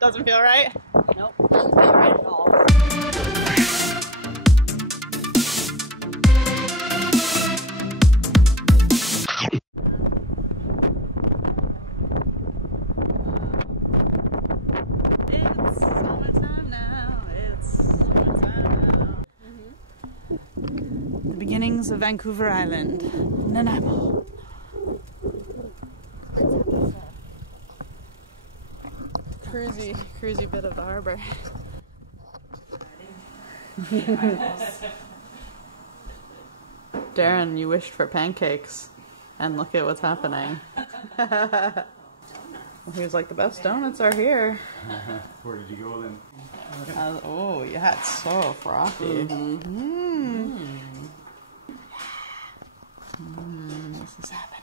Doesn't feel right? Nope, doesn't feel right at all. It's summertime now. It's summertime now. The beginnings of Vancouver Island. Nanaimo. Cruisy bit of the harbor. Darren, you wished for pancakes, and look at what's happening. Well, he was like, the best donuts are here. Where did you go then? Oh, yeah, it's so frothy. This is happening.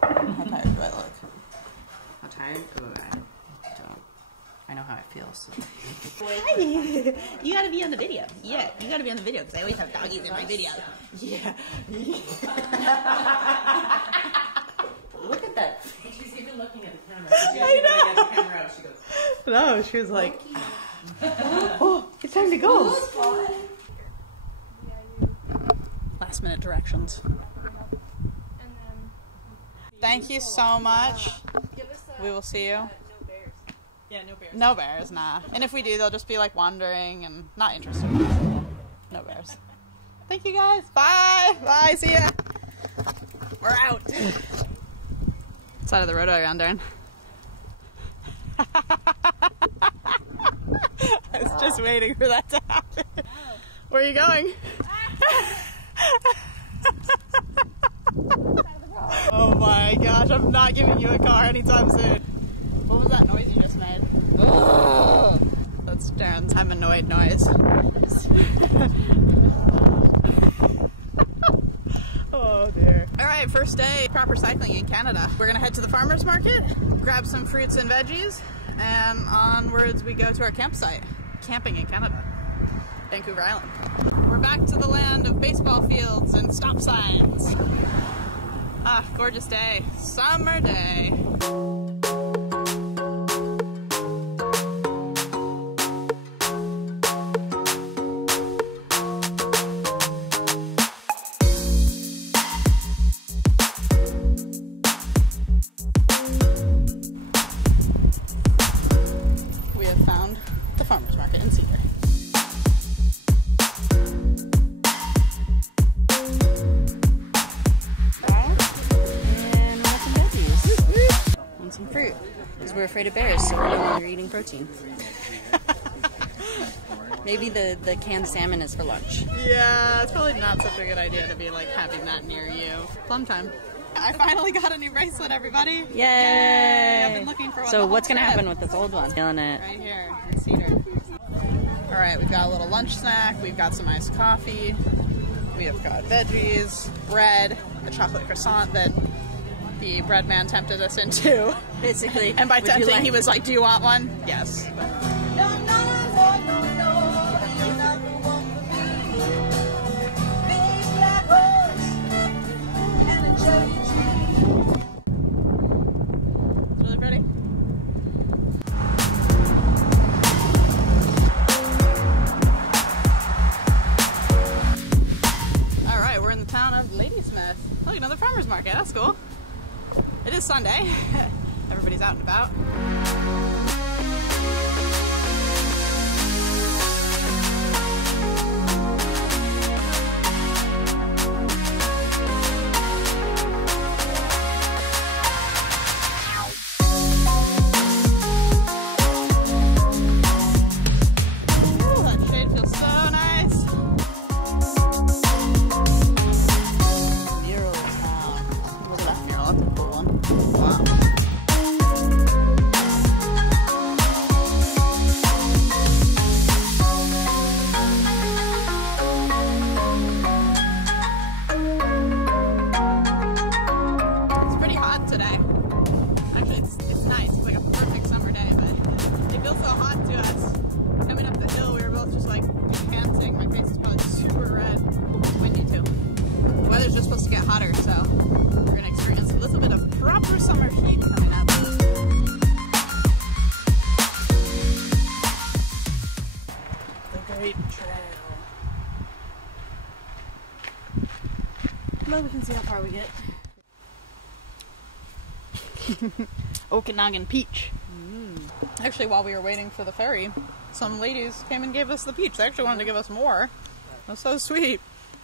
How tired do I look? How tired? Oh, I know how it feels. Hi! You gotta be on the video. Yeah, you gotta be on the video because I always have doggies in my video. Yeah. Look at that. She's even looking at the camera. I know. Get the camera out. She goes, No, she was like, oh, it's time to go. Last minute directions. Thank you so much. We will see you. yeah, no bears. No bears, nah. And if we do, they'll just be like wandering and not interested. No bears. Thank you guys. Bye. Bye. See ya. We're out. Side of the road are you on, Darren? I was just waiting for that to happen. Where are you going? Oh my gosh, I'm not giving you a car anytime soon. What was that noise you just made? Oh, that's Darren's I'm annoyed noise. Oh dear. Alright, first day proper cycling in Canada. We're gonna head to the farmer's market, grab some fruits and veggies, and onwards we go to our campsite. Camping in Canada. Vancouver Island. We're back to the land of baseball fields and stop signs. Ah, gorgeous day. Summer day. We have found the farmer's market in Cedar. Some fruit, because we're afraid of bears, so we're no longer eating protein. Maybe the canned salmon is for lunch. Yeah, it's probably not such a good idea to be like having that near you. Fun time. I finally got a new bracelet, everybody. Yay! I've been looking for one. So what's gonna happen with this old one? Feeling it. Right here in Cedar. All right, we've got a little lunch snack. We've got some iced coffee. We have got veggies, bread, a chocolate croissant that the bread man tempted us into. Basically. And by tempting, he was like, do you want one? Yes. It's really pretty. All right, we're in the town of Ladysmith. Look, another farmer's market. That's cool. It is Sunday. Everybody's out and about. Ooh, that shade feels so nice. Murals. Look at that mural. That's a cool one. Wow. Well, we can see how far we get. Okanagan peach. Actually, while we were waiting for the ferry, some ladies came and gave us the peach. They actually wanted to give us more. That's so sweet.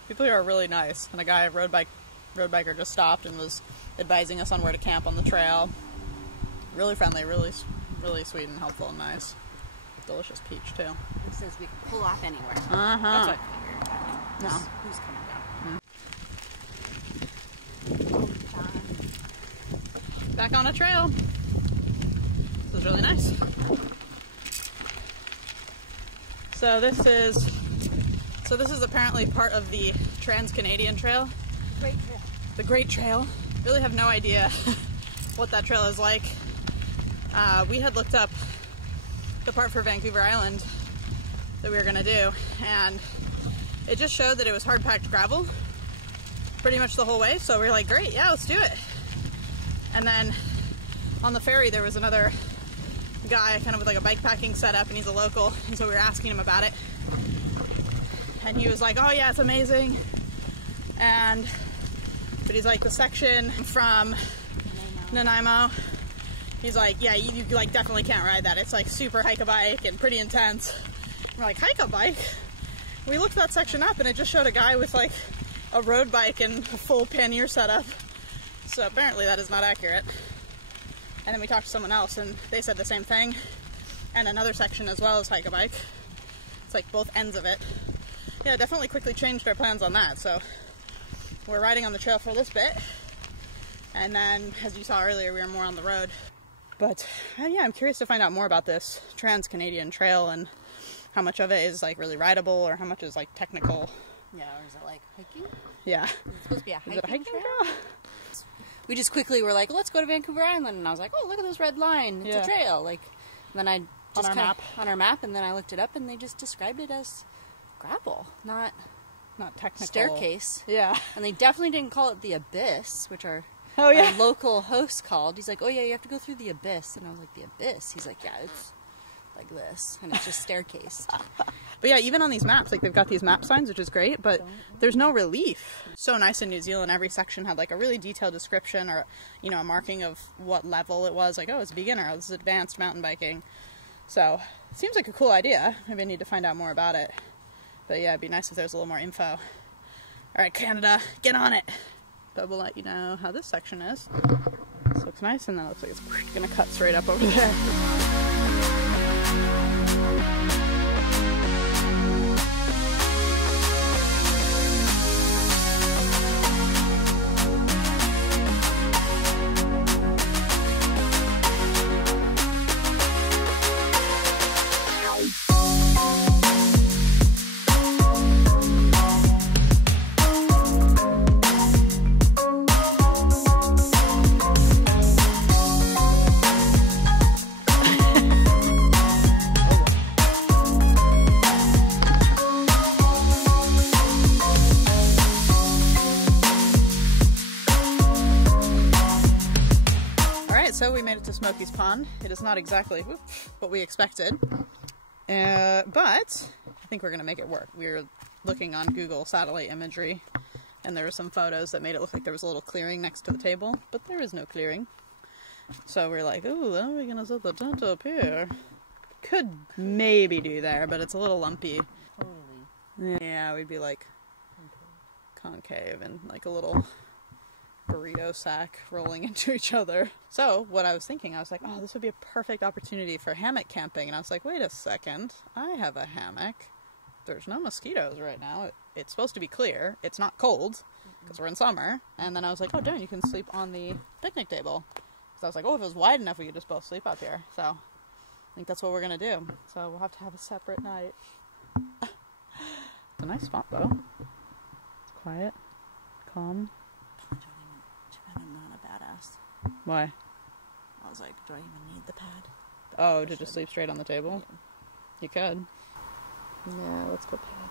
People here are really nice. And a guy, a road biker, just stopped and was advising us on where to camp on the trail. Really friendly, really sweet and helpful and nice. Delicious peach too. It says we can pull off anywhere. Uh-huh. That's what I figured. No. Who's coming down? Back on a trail. This is really nice. So this is apparently part of the Trans-Canadian Trail. Great trail. The Great Trail. Really have no idea what that trail is like. We had looked up the part for Vancouver Island that we were gonna do, and it just showed that it was hard-packed gravel pretty much the whole way, so we were like, great, yeah, let's do it. And then on the ferry there was another guy kind of with like a bike packing setup, and he's a local, and so we were asking him about it, and he was like, oh yeah, it's amazing. But he's like, the section from Nanaimo, he's like, yeah, you like definitely can't ride that. It's like super hike a bike and pretty intense. We're like, hike a bike? We looked that section up and it just showed a guy with like a road bike and a full pannier setup. So apparently that is not accurate. And then we talked to someone else and they said the same thing. And another section as well as hike a bike. It's like both ends of it. Yeah, definitely quickly changed our plans on that. So we're riding on the trail for this bit. And then, as you saw earlier, we were more on the road. But yeah, I'm curious to find out more about this Trans-Canadian Trail and how much of it is like really rideable or how much is like technical. Yeah, or is it like hiking? Yeah. Is it supposed to be a hiking, Is it a hiking trail? We just quickly were like, let's go to Vancouver Island, and I was like, oh, look at this red line. It's a trail. Like, then I just on our map, and then I looked it up, and they just described it as gravel, not technical. Staircase. Yeah. And they definitely didn't call it the abyss, which our local host called. He's like, oh yeah, you have to go through the abyss. And I was like, the abyss? He's like, yeah, it's like this. And it's just staircase. But yeah, even on these maps, like they've got these map signs, which is great, but there's no relief. So nice in New Zealand, every section had like a really detailed description or, you know, a marking of what level it was. Like, oh, it's beginner, oh, this is advanced mountain biking. So it seems like a cool idea. Maybe I need to find out more about it. But yeah, it'd be nice if there was a little more info. All right, Canada, get on it. But we'll let you know how this section is. This looks nice, and then it looks like it's gonna cut straight up over there. So we made it to Smoky's Pond. It is not exactly what we expected, but I think we're going to make it work. We were looking on Google satellite imagery, and there were some photos that made it look like there was a little clearing next to the table, but there is no clearing. So we're like, ooh, how are we going to set the tent up here? Could maybe do there, but it's a little lumpy. Totally. Yeah, we'd be like concave and like a little burrito sack rolling into each other. So what I was thinking, I was like, oh, this would be a perfect opportunity for hammock camping. And I was like, wait a second, I have a hammock. There's no mosquitoes right now. It's supposed to be clear. It's not cold because we're in summer. And then I was like, oh, darn, you can sleep on the picnic table. So I was like, oh, if it was wide enough, we could just both sleep up here. So I think that's what we're going to do. So we'll have to have a separate night. It's a nice spot, though. It's quiet, calm. I'm not a badass. Why? I was like, do I even need the pad? Oh, to just sleep straight on the table? Yeah. You could. Yeah, let's go pad.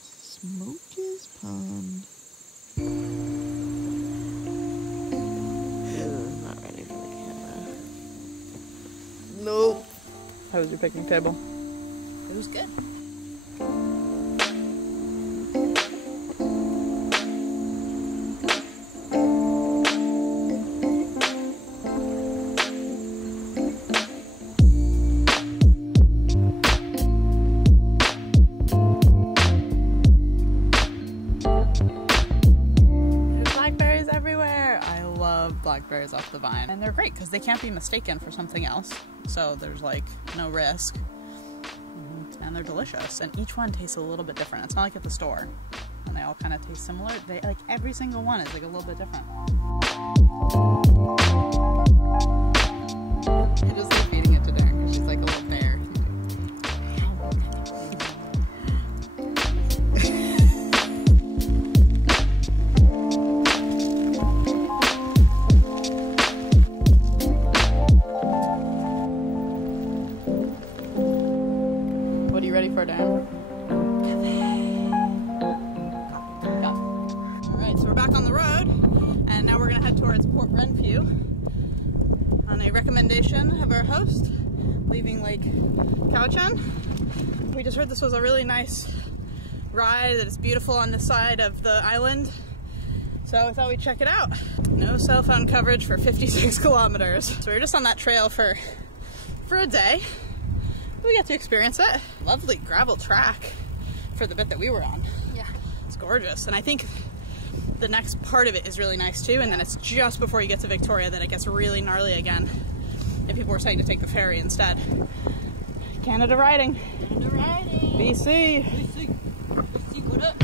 Smoky's Pond. Not ready for the camera. was your picnic table? It was good. Blackberries off the vine, and they're great because they can't be mistaken for something else, so there's like no risk, and they're delicious, and each one tastes a little bit different. It's not like at the store and they all kind of taste similar. They like every single one is like a little bit different. I just like feeding it to Darren because she's like a little bear. Ready for Darren? Alright, so we're back on the road, and now we're going to head towards Port Renfrew on a recommendation of our host, leaving Lake 𝘏𝙃𝙄𝙎. We just heard this was a really nice ride, that it's beautiful on this side of the island, so we thought we'd check it out. No cell phone coverage for 56 kilometers. So we were just on that trail for a day. We got to experience it. Lovely gravel track for the bit that we were on. Yeah. It's gorgeous. And I think the next part of it is really nice too, and then it's just before you get to Victoria that it gets really gnarly again. And people were saying to take the ferry instead. Canada riding. Canada riding. BC. BC, what up?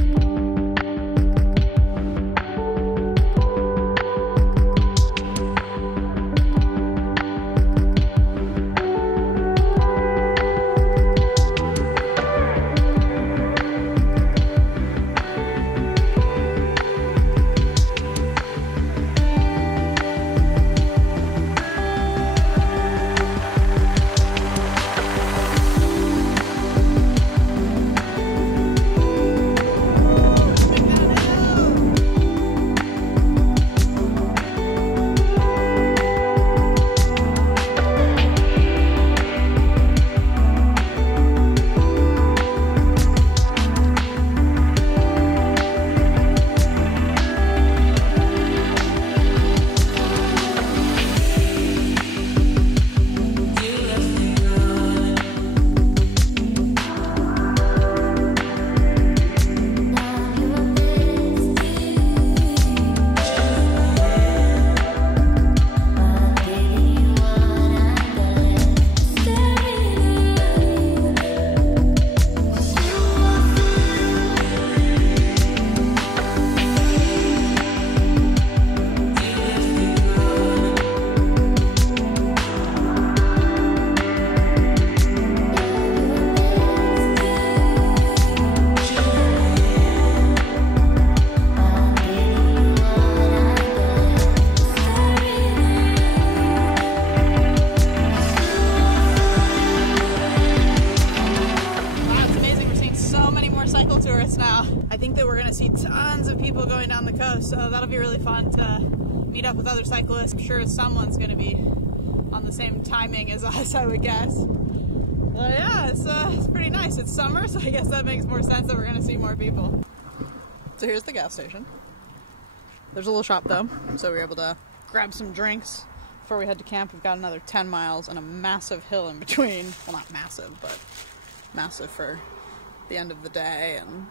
So that'll be really fun to meet up with other cyclists. I'm sure someone's going to be on the same timing as us, I would guess. But yeah, it's pretty nice. It's summer, so I guess that makes more sense that we're going to see more people. So here's the gas station. There's a little shop though, so we were able to grab some drinks before we head to camp. We've got another 10 miles and a massive hill in between. Well, not massive, but massive for the end of the day, and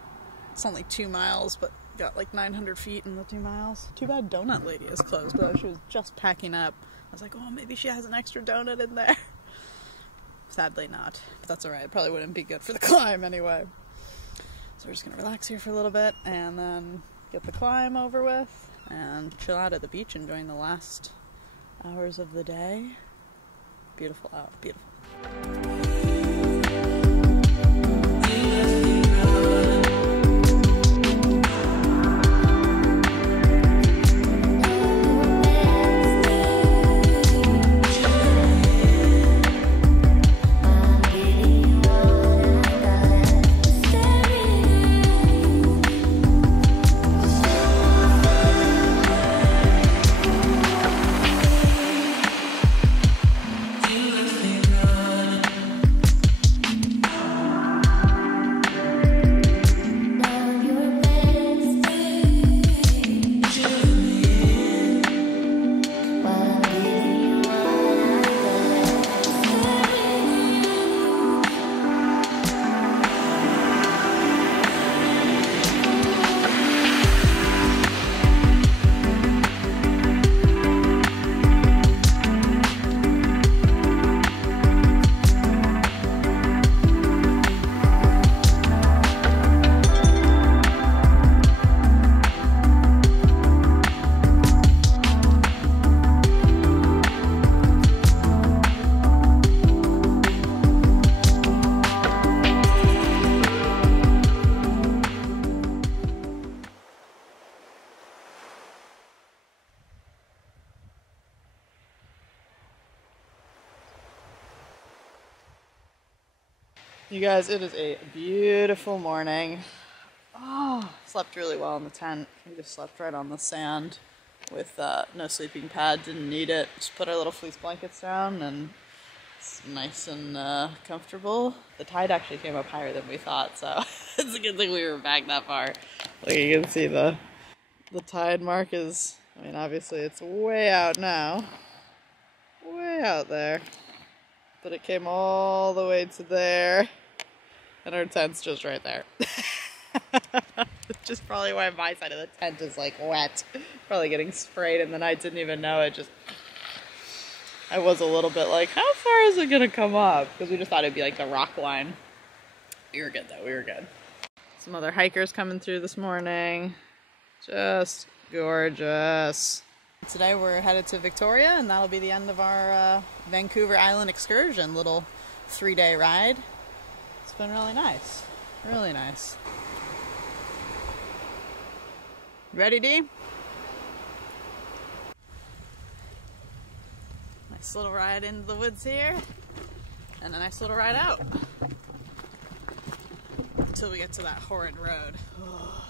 it's only 2 miles, but got like 900 feet in the 2 miles. Too bad Donut Lady is closed though. She was just packing up. I was like, oh, maybe she has an extra donut in there. Sadly not, but that's alright. It probably wouldn't be good for the climb anyway. So we're just gonna relax here for a little bit and then get the climb over with and chill out at the beach, enjoying the last hours of the day. Beautiful out, beautiful. You guys, it is a beautiful morning. Oh, slept really well in the tent. We just slept right on the sand with no sleeping pad, didn't need it. Just put our little fleece blankets down and it's nice and comfortable. The tide actually came up higher than we thought, so it's a good thing we were back that far. Like you can see the tide mark is, I mean obviously it's way out now. Way out there. But it came all the way to there. And our tent's just right there. Which is probably why my side of the tent is like wet. Probably getting sprayed and then I didn't even know it. I was a little bit like, how far is it gonna come up? Because we just thought it'd be like the rock line. We were good though, we were good. Some other hikers coming through this morning. Just gorgeous. Today we're headed to Victoria and that'll be the end of our Vancouver Island excursion. Little 3-day ride. It's been really nice. Really nice. Ready, Dee? Nice little ride into the woods here. And a nice little ride out. Until we get to that horrid road. Oh,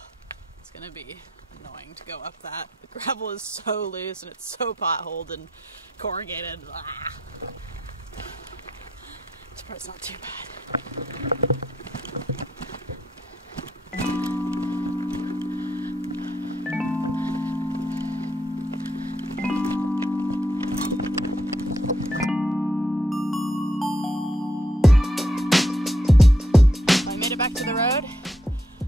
it's gonna be annoying to go up that. The gravel is so loose and it's so potholed and corrugated. Ah. This part's not too bad. I made it back to the road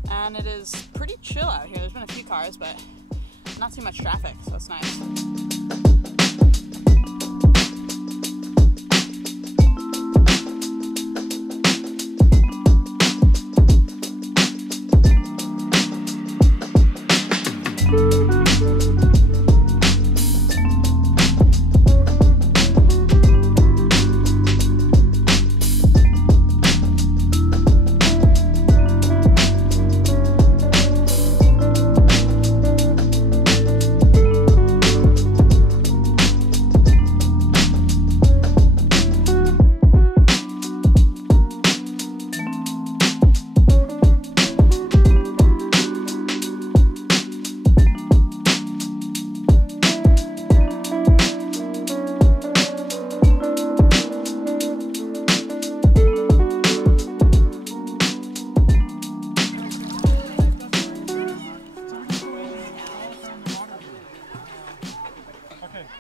and it is pretty chill out here. There's been a few cars, but not too much traffic, so it's nice.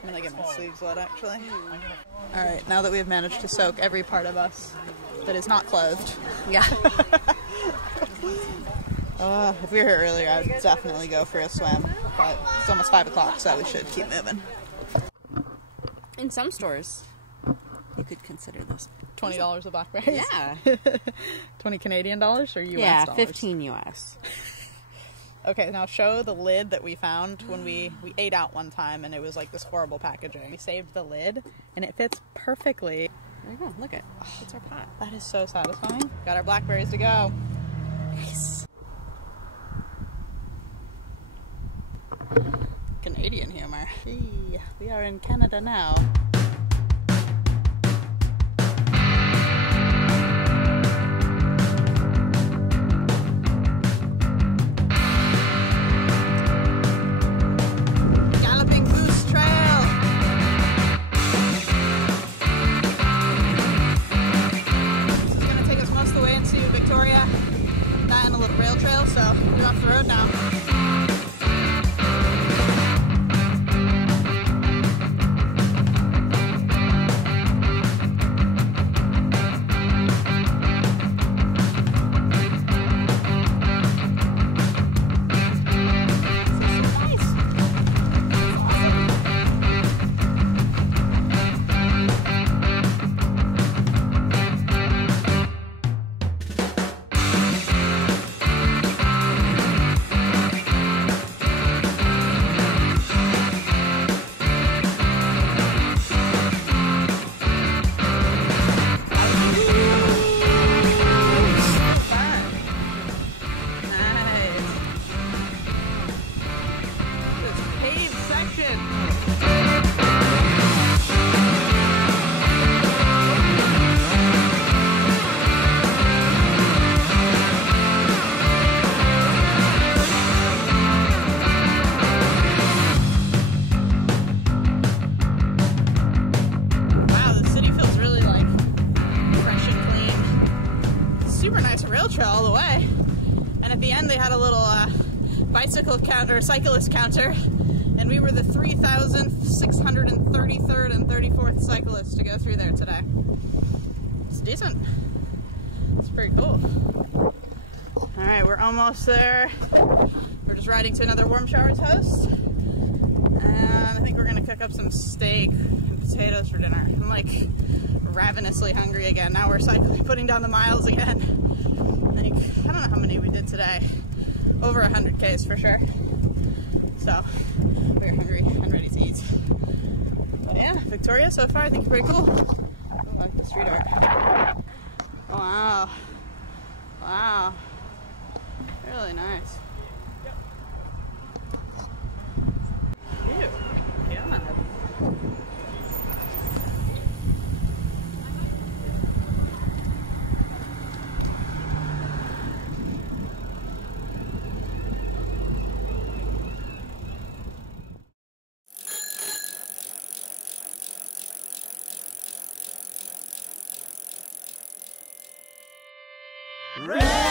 I'm gonna get my sleeves wet actually. Alright, now that we have managed to soak every part of us that is not clothed. Yeah. If we were here earlier, I would definitely go for a swim. But it's almost 5 o'clock, so we should keep moving. In some stores, you could consider this. $20 a blackberry? Yeah. 20 Canadian dollars or US Yeah, dollars? 15 US. Okay, now show the lid that we found when we ate out one time and it was like this horrible packaging. We saved the lid and it fits perfectly. There you go, look it. It's our pot. That is so satisfying. Got our blackberries to go. Nice. Canadian humor. Gee, we are in Canada now. again, they had a little bicycle counter, cyclist counter, and we were the 3,633rd and 34th cyclists to go through there today. It's decent. It's pretty cool. Alright, we're almost there. We're just riding to another warm showers host. And I think we're going to cook up some steak and potatoes for dinner. I'm like ravenously hungry again. Now we're cycling, putting down the miles again. Like, I don't know how many we did today. Over 100 Ks for sure. So, we're hungry and ready to eat. But yeah, Victoria so far I think pretty cool. I like the street art. Wow. Wow. Really nice. Ew. Yeah. RaD!